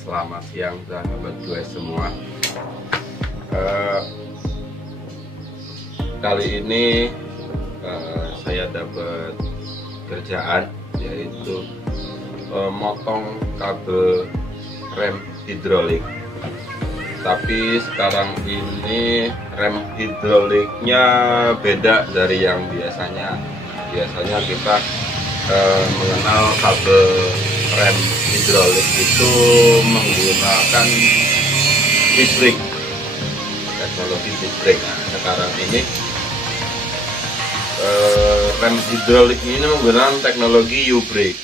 Selamat siang sahabat gue semua. Kali ini saya dapat kerjaan, yaitu motong kabel rem hidrolik. Tapi sekarang ini rem hidroliknya beda dari yang biasanya. Biasanya kita mengenal kabel rem hidrolik itu menggunakan listrik, teknologi listrik. Nah, sekarang ini rem hidrolik ini menggunakan teknologi U-brake.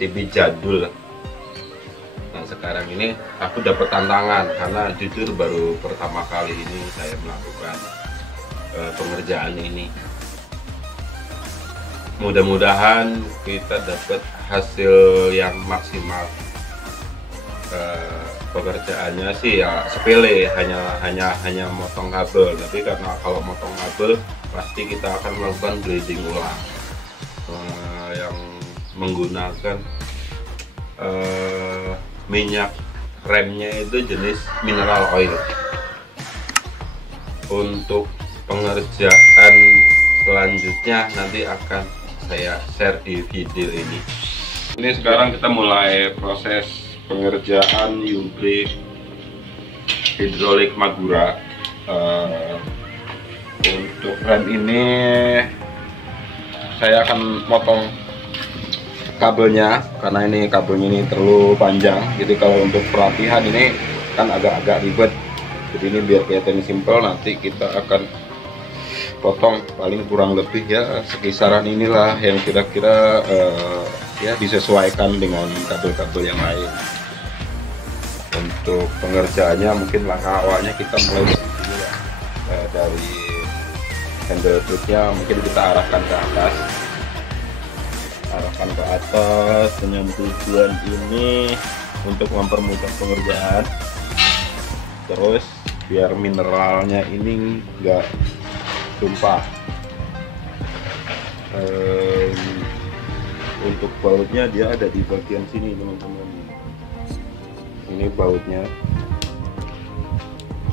TV jadul. Nah, sekarang ini aku dapat tantangan karena jujur baru pertama kali ini saya melakukan pengerjaan ini. Mudah-mudahan kita dapat hasil yang maksimal. Pekerjaannya sih ya sepele, hanya motong kabel, tapi karena kalau motong kabel pasti kita akan melakukan bleeding ulang yang menggunakan minyak remnya itu jenis mineral oil. Untuk pengerjaan selanjutnya nanti akan saya share di video ini. Ini sekarang kita mulai proses pengerjaan U-brake hidrolik Magura. Untuk rem ini saya akan potong kabelnya karena ini kabelnya ini terlalu panjang, jadi kalau untuk pelatihan ini kan agak-agak ribet. Jadi ini biar kelihatan simpel, nanti kita akan potong paling kurang lebih ya sekisaran inilah yang kira-kira ya disesuaikan dengan kabel-kabel yang lain. Untuk pengerjaannya mungkin langkah awalnya kita mulai dari sini ya, dari handle truknya mungkin kita arahkan ke atas. Dengan tujuan ini untuk mempermudah pengerjaan, terus biar mineralnya ini enggak tumpah. Untuk bautnya dia ada di bagian sini teman-teman. Ini bautnya,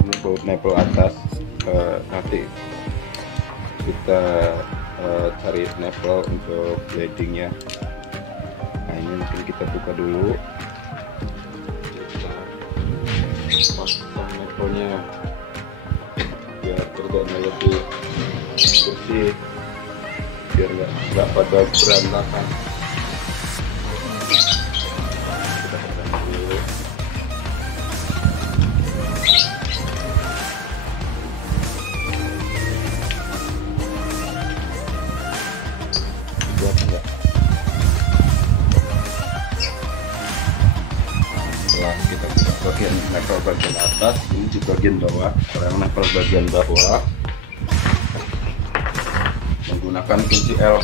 ini baut nempel atas. Nanti kita cari nempel untuk bleedingnya. Nah, ini mungkin kita buka dulu, kita pasang nempelnya biar kerjanya lebih bersih, biar nggak pada berantakan. Kita pasang dulu. Setelah kita buka bagian nempel bagian atas, ini di bagian bawah. Kalau yang nempel bagian bawah menggunakan kunci L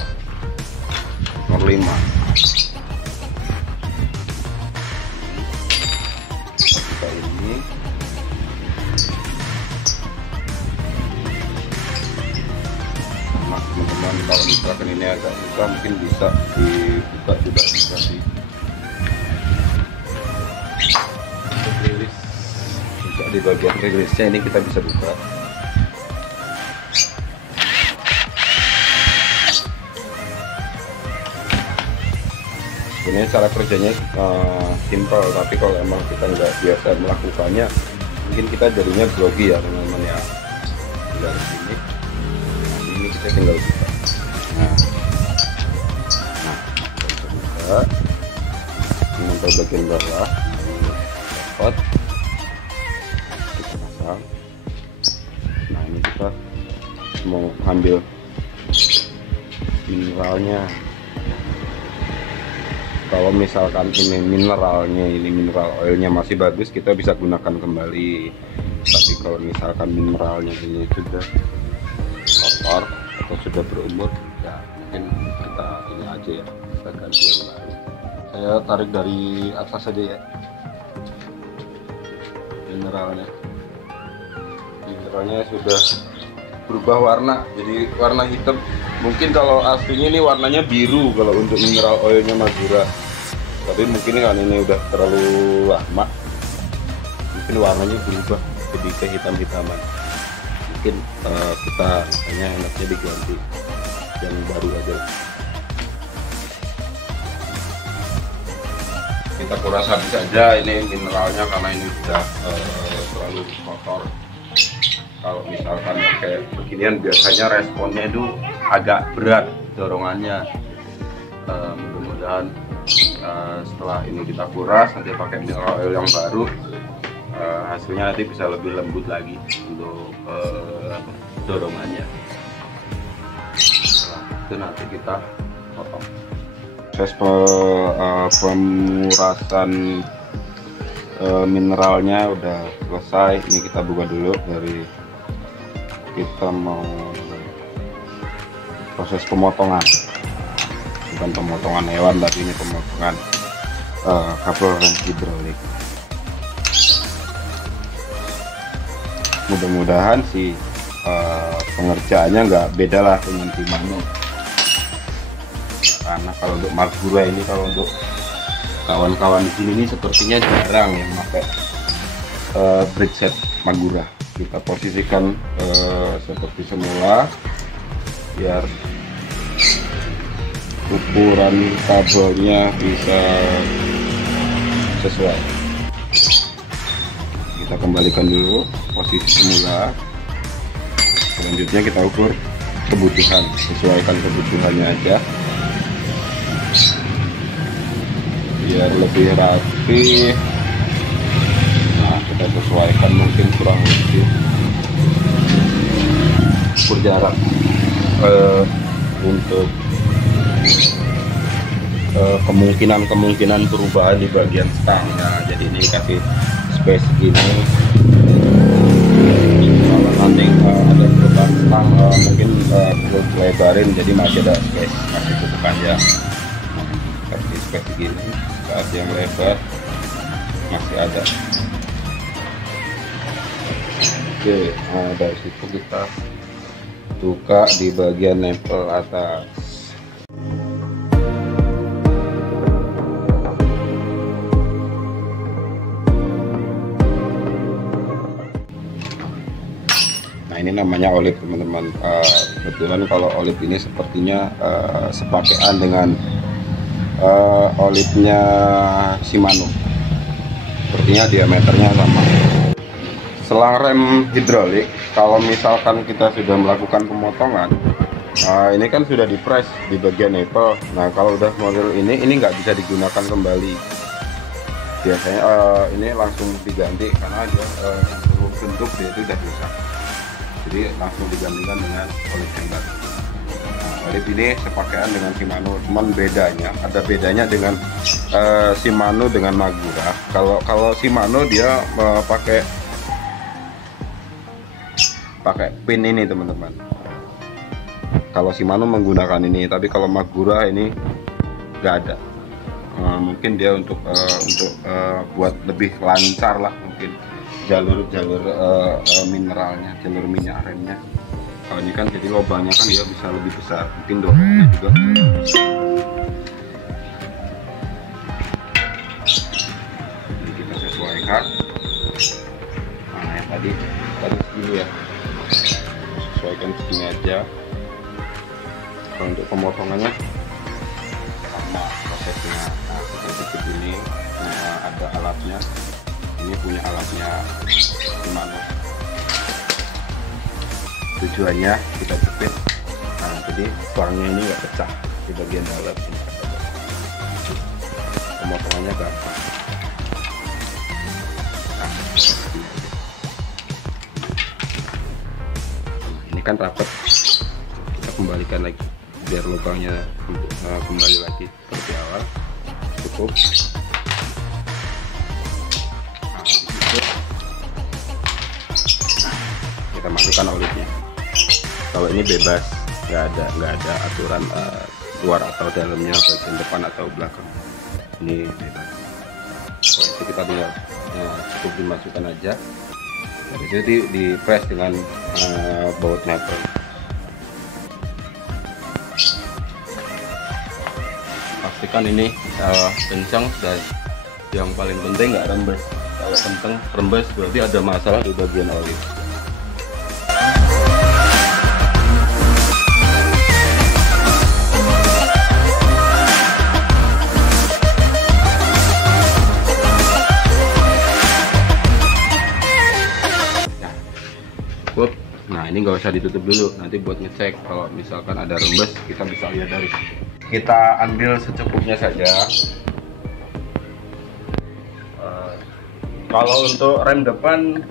nomor 5. Kita ini teman-teman, kalau misalkan ini agak susah mungkin bisa dibuka juga, bisa sih. Rilis juga di bagian rilisnya ini kita bisa buka. Sebenarnya cara kerjanya simple, tapi kalau emang kita nggak biasa melakukannya mungkin kita jadinya grogi ya teman-teman ya. Dari sini, ini kita tinggal buka. Nah, kita buka nempel bagian bawah, dapat kita pasang. Nah, ini kita mau ambil mineralnya. Kalau misalkan ini mineral oilnya masih bagus, kita bisa gunakan kembali. Tapi kalau misalkan mineralnya ini sudah kotor atau sudah berumur, ya mungkin kita ini aja ya, kita ganti yang baru. Saya tarik dari atas saja ya mineralnya sudah berubah warna, jadi warna hitam. Mungkin kalau aslinya ini warnanya biru kalau untuk mineral oilnya Magura, tapi mungkin kan ini udah terlalu lama, mungkin warnanya berubah jadi kehitam-hitaman. Mungkin kita hanya enaknya diganti yang baru aja. Kita kuras habis aja ini mineralnya karena ini sudah terlalu kotor. Kalau misalkan kayak beginian biasanya responnya itu agak berat dorongannya. Mudah-mudahan setelah ini kita kuras, nanti pakai mineral oil yang baru, hasilnya nanti bisa lebih lembut lagi untuk dorongannya. Setelah itu nanti kita potong. Proses pemurasan mineralnya udah selesai. Ini kita buka dulu, dari kita mau proses pemotongan, bukan pemotongan hewan tapi ini pemotongan kabel rem hidrolik. Mudah-mudahan si pengerjaannya nggak beda lah dengan Shimano, karena kalau untuk Magura ini, kalau untuk kawan-kawan di sini ini sepertinya jarang yang pakai bridge set Magura. Kita posisikan seperti semula biar ukuran kabelnya bisa sesuai. Kita kembalikan dulu posisi semula, selanjutnya kita ukur kebutuhan, sesuaikan kebutuhannya aja biar lebih rapi. Nah, kita sesuaikan mungkin kurang lebih ukur jarak untuk kemungkinan perubahan di bagian stang. Nah, jadi ini kasih space gini, kalau nanti ada perubahan stang mungkin lebarin, jadi masih ada space, masih cukup panjang. Kasih space gini, saat yang lebar masih ada. Oke, nah dari situ kita buka di bagian nempel atas. Nah, ini namanya olip teman-teman. Kebetulan kalau olip ini sepertinya sepakean dengan olipnya Shimano, sepertinya diameternya sama. Selang rem hidrolik, kalau misalkan kita sudah melakukan pemotongan, ini kan sudah di-press di bagian nempel. Nah, kalau udah model ini nggak bisa digunakan kembali. Biasanya ini langsung diganti karena dia bentuk dia itu udah rusak. Jadi langsung digantikan dengan olip yang baru. Olip ini sepakaian dengan Shimano, cuman ada bedanya dengan Shimano dengan Magura. Kalau Shimano dia pakai pin ini teman-teman. Kalau Shimano menggunakan ini, tapi kalau Magura ini nggak ada. Mungkin dia untuk buat lebih lancar lah, mungkin jalur mineralnya, jalur minyak remnya. Kalau ini kan jadi lubangnya kan dia bisa lebih besar, mungkin dorongannya juga. Ini kita sesuaikan. Nah, yang tadi segini ya, sesuaikan segini aja. Kalau untuk pemotongannya sama prosesnya. Nah, seperti begini. Nah, ada alatnya. Ini punya alatnya Shimano. Tujuannya kita jepit, nah jadi pelangnya ini nggak pecah di bagian dalam. Pemotongannya gampang. Nah, ini kan rapat, kita kembalikan lagi biar lubangnya kembali lagi seperti awal. Cukup. kita masukkan olivnya. Kalau ini bebas, nggak ada aturan luar atau dalamnya, bagian depan atau belakang. Ini bebas. Setelah itu kita tinggal cukup dimasukkan aja. Dari situ di press dengan baut knuckle. Pastikan ini kencang, dan yang paling penting nggak rembes. Kalau kencang rembes berarti ada masalah di bagian oli. Nah ini nggak usah ditutup dulu, nanti buat ngecek kalau misalkan ada rembes kita bisa lihat dari situ. Kita ambil secukupnya saja. Kalau untuk rem depan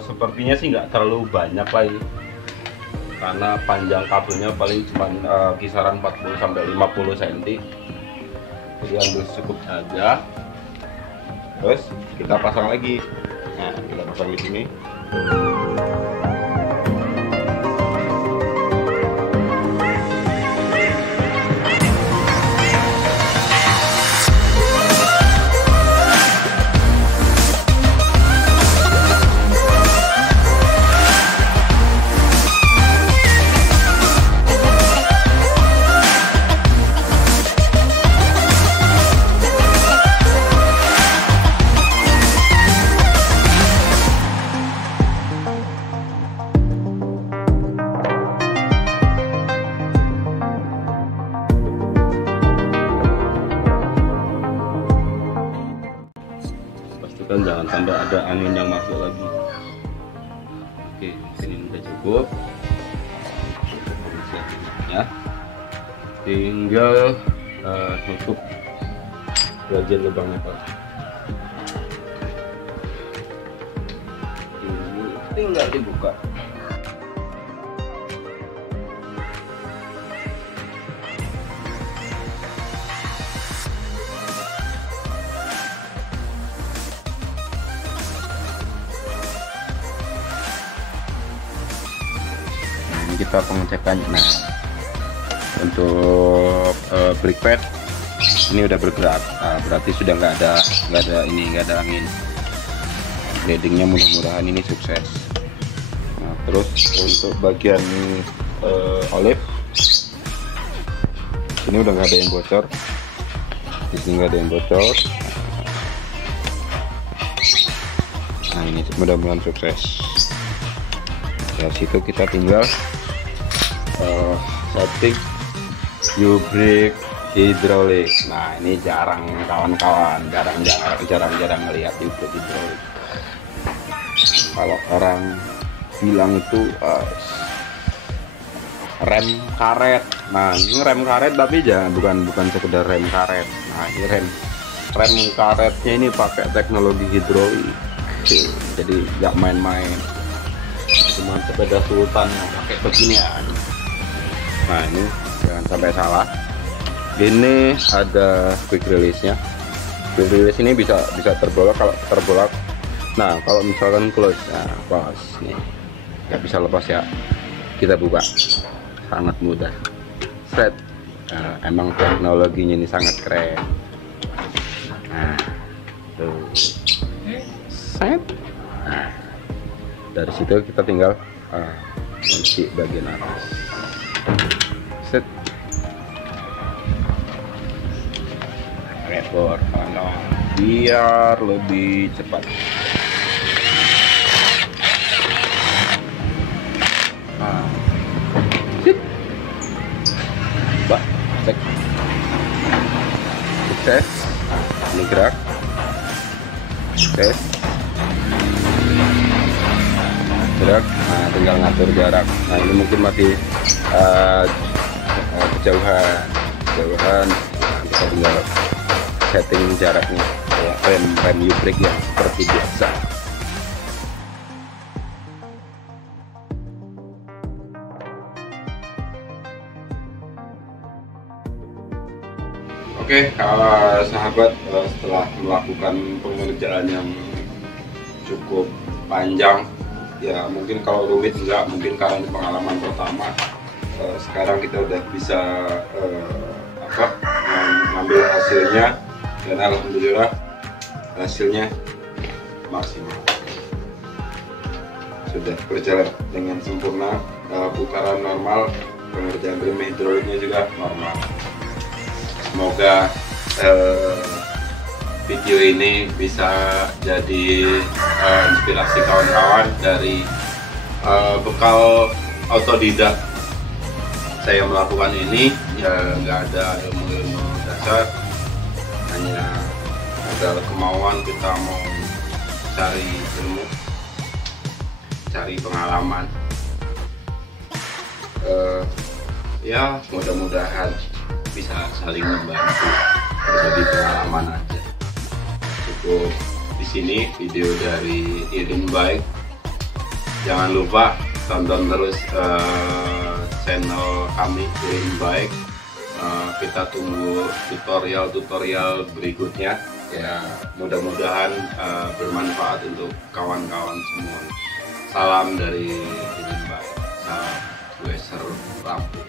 sepertinya sih nggak terlalu banyak lah ini, karena panjang kabelnya paling cuma kisaran 40-50 cm. Jadi ambil secukupnya aja, terus kita pasang lagi. Nah kita pasang di sini. Pastikan jangan sampai ada angin yang masuk lagi. Oke, sini udah cukup ya. Tinggal tutup bagian lubangnya Pak. Ini tinggal dibuka. Kita pengecekannya. Nah, untuk brake pad ini udah bergerak, berarti sudah nggak ada angin. Leadingnya mudah-mudahan ini sukses. Nah, terus untuk bagian olive ini udah nggak ada yang bocor, di sini nggak ada yang bocor. Nah ini mudah-mudahan sukses. Dari situ kita tinggal setting U-brake hidrolik. Nah ini jarang kawan-kawan, jarang melihat U-brake hidrolik. Kalau orang bilang itu rem karet. Nah ini rem karet, tapi bukan sekedar rem karet. Nah ini rem karetnya ini pakai teknologi hidrolik. Jadi nggak main-main, cuma sepeda sultan yang pakai beginian. Nah ini jangan sampai salah, ini ada quick release nya. Quick release ini bisa terbolak. Kalau terbolak, nah kalau misalkan close, nah close nih nggak bisa lepas ya, kita buka sangat mudah. Set. Nah, emang teknologinya ini sangat keren. Nah tuh set. Nah dari situ kita tinggal kunci bagian atas. Set. Rekor biar lebih cepat. Nah, sip. Bah, cek. Sukses. Nah, ini gerak. Sukses. Gerak. Nah, tinggal ngatur jarak. Nah, ini mungkin masih kejauhan. Nah, kita tinggal setting jaraknya kayak rem U-brake yang seperti biasa. Oke, sahabat, setelah melakukan pengerjaan yang cukup panjang, Ya mungkin kalau rumit enggak, mungkin karena ini pengalaman pertama. Sekarang kita udah bisa mengambil hasilnya, dan alhamdulillah hasilnya maksimal, sudah berjalan dengan sempurna. Putaran normal, pengerjaan rem hidroliknya juga normal. Semoga video ini bisa jadi inspirasi kawan-kawan dari bekal otodidak saya melakukan ini. Ya nggak ada ilmu-ilmu dasar, hanya ada kemauan kita mau cari ilmu, cari pengalaman. Ya mudah-mudahan bisa saling membantu, berbagi pengalaman aja. Cukup di sini video dari Irin Bike. Jangan lupa tonton terus channel kami Irin Bike. Kita tunggu tutorial berikutnya. Ya mudah-mudahan bermanfaat untuk kawan-kawan semua. Salam dari Irin Bike. Salam Weser Lampung.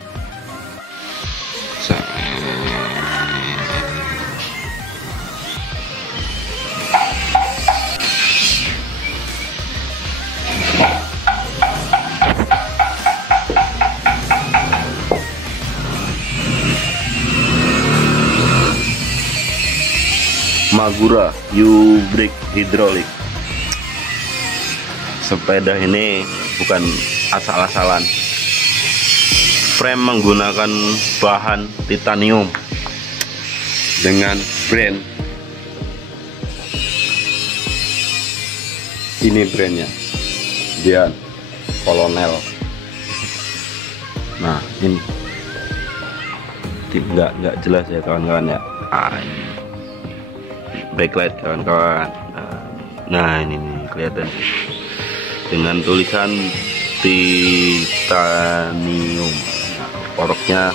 Magura U-Brake hidrolik. Sepeda ini bukan asal-asalan. Frame menggunakan bahan titanium dengan brand ini, brandnya Dian Kolonel. Nah ini nggak jelas ya kawan-kawan ya. Backlight kawan-kawan. Nah ini nih, kelihatan dengan tulisan titanium. Poroknya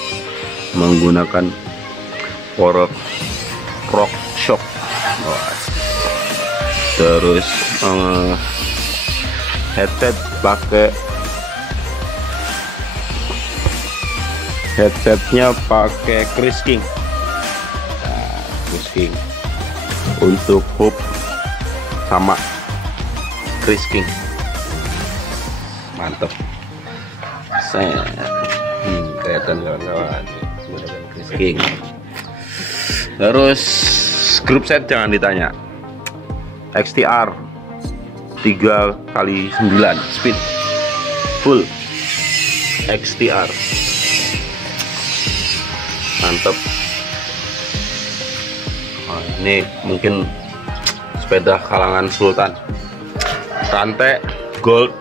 menggunakan porok shock. Terus headset pakai headsetnya pakai Chris King. Chris King untuk hub sama Chris King, mantep. Saya kelihatan kawan-kawan menggunakan Chris King. Terus grup set jangan ditanya, XTR 3x9 speed full XTR, mantep. Ini mungkin sepeda kalangan sultan. Rantai gold,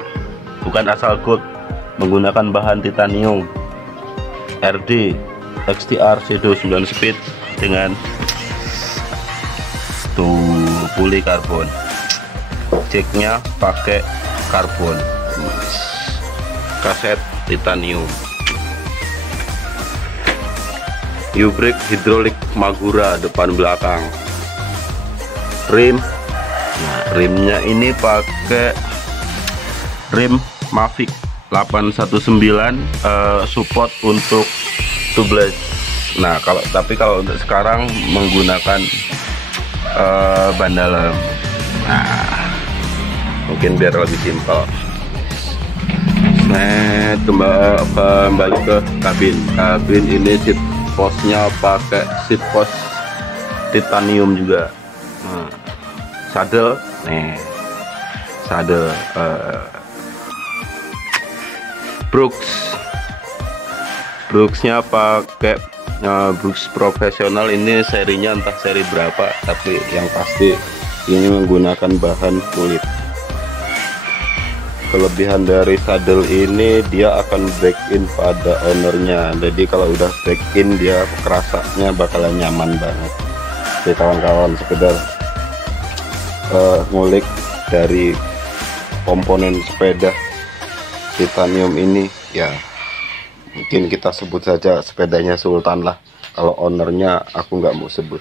bukan asal gold, menggunakan bahan titanium. RD XTR Shadow 9 speed dengan puli karbon. Jacknya pakai karbon. Kaset titanium. U-Brake hidrolik Magura depan belakang. Rim, nah rimnya ini pakai rim Mavic 819, support untuk tubeless. Nah kalau untuk sekarang menggunakan ban dalam. Nah mungkin biar lebih simpel. Nah kembali ke kabin ini seat postnya pakai seat post titanium juga. Saddle Brooksnya pakai Brooks profesional. Ini serinya entah seri berapa, tapi yang pasti ini menggunakan bahan kulit. Kelebihan dari saddle ini, dia akan back in pada ownernya. Jadi kalau udah back in, dia kerasanya bakalan nyaman banget. Oke kawan-kawan, sekedar ngulik dari komponen sepeda titanium ini. Ya mungkin kita sebut saja sepedanya Sultan lah, kalau ownernya aku nggak mau sebut.